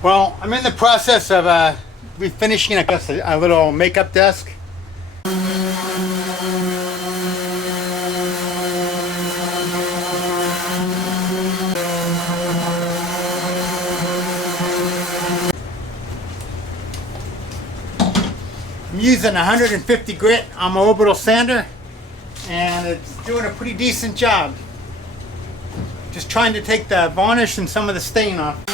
Well, I'm in the process of refinishing a little makeup desk. I'm using 150 grit on my orbital sander, and it's doing a pretty decent job. Just trying to take the varnish and some of the stain off.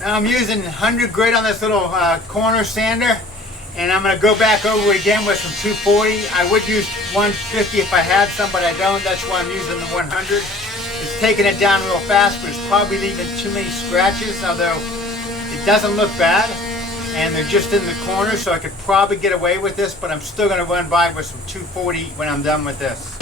Now I'm using 100 grit on this little corner sander, and I'm going to go back over it again with some 240. I would use 150 if I had some, but I don't. That's why I'm using the 100. It's taking it down real fast, but it's probably leaving too many scratches, although it doesn't look bad. And they're just in the corner, so I could probably get away with this, but I'm still going to run by with some 240 when I'm done with this.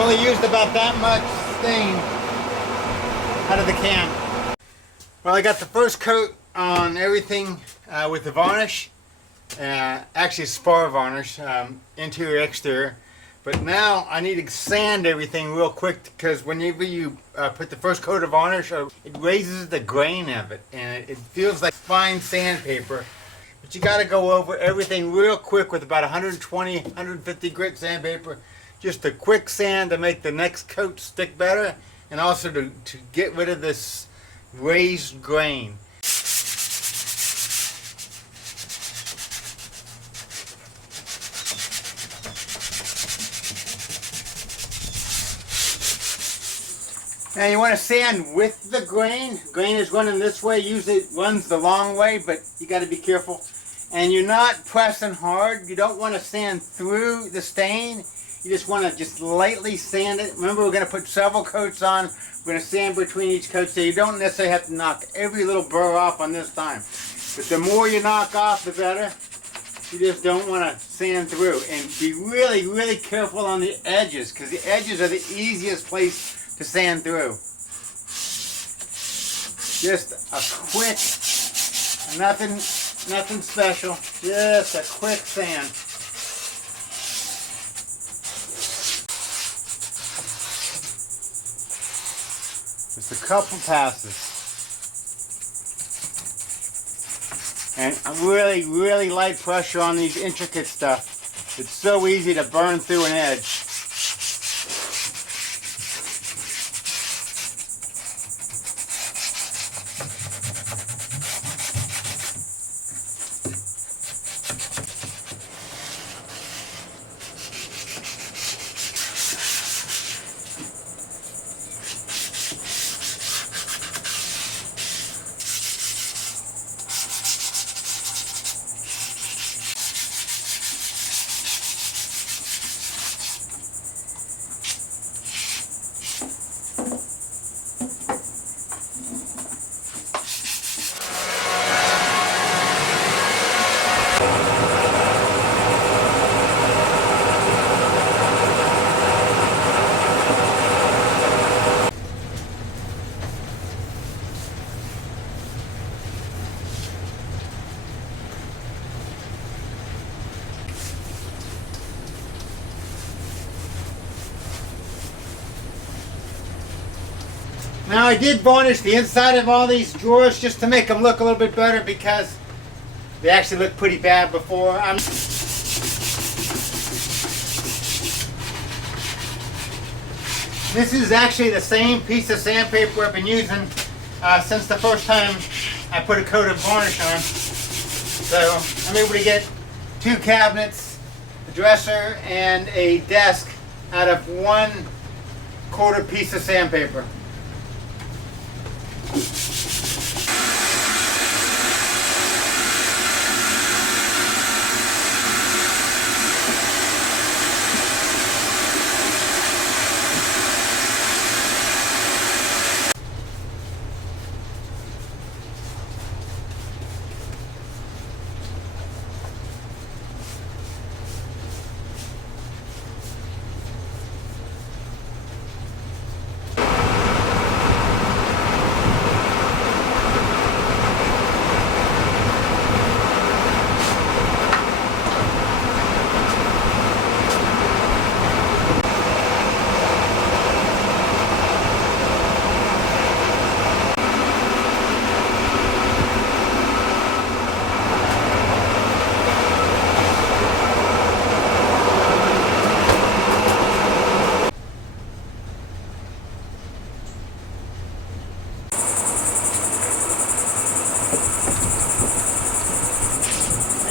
only used about that much stain out of the can. Well, I got the first coat on everything with the varnish. Actually spar varnish, interior, exterior. But now I need to sand everything real quick, because whenever you put the first coat of varnish, it raises the grain of it, and it feels like fine sandpaper. But you got to go over everything real quick with about 120, 150 grit sandpaper. Just a quick sand to make the next coat stick better, and also to get rid of this raised grain. Now you want to sand with the grain. Grain is running this way. Usually it runs the long way, but you got to be careful. And you're not pressing hard. You don't want to sand through the stain. You just want to just lightly sand it. Remember, we're going to put several coats on. We're going to sand between each coat, so you don't necessarily have to knock every little burr off on this time. But the more you knock off, the better. You just don't want to sand through. And be really, really careful on the edges, because the edges are the easiest place to sand through. Just a quick, nothing special, just a quick sand. Just a couple passes. And really, really light pressure on these intricate stuff. It's so easy to burn through an edge. Now I did varnish the inside of all these drawers just to make them look a little bit better, because they actually looked pretty bad before. This is actually the same piece of sandpaper I've been using since the first time I put a coat of varnish on. So I'm able to get 2 cabinets, a dresser, and a desk out of 1/4 piece of sandpaper.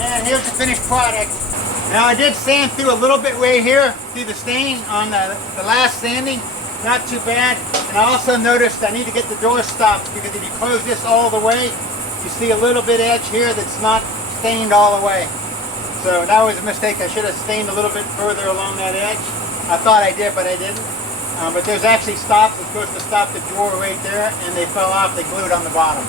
And here's the finished product. Now I did sand through a little bit right here, through the stain on the last sanding. Not too bad. And I also noticed I need to get the door stopped, because if you close this all the way, you see a little bit edge here that's not stained all the way. So that was a mistake. I should have stained a little bit further along that edge. I thought I did, but I didn't. But there's actually stops. It's supposed to stop the drawer right there, and they fell off. They glued on the bottom.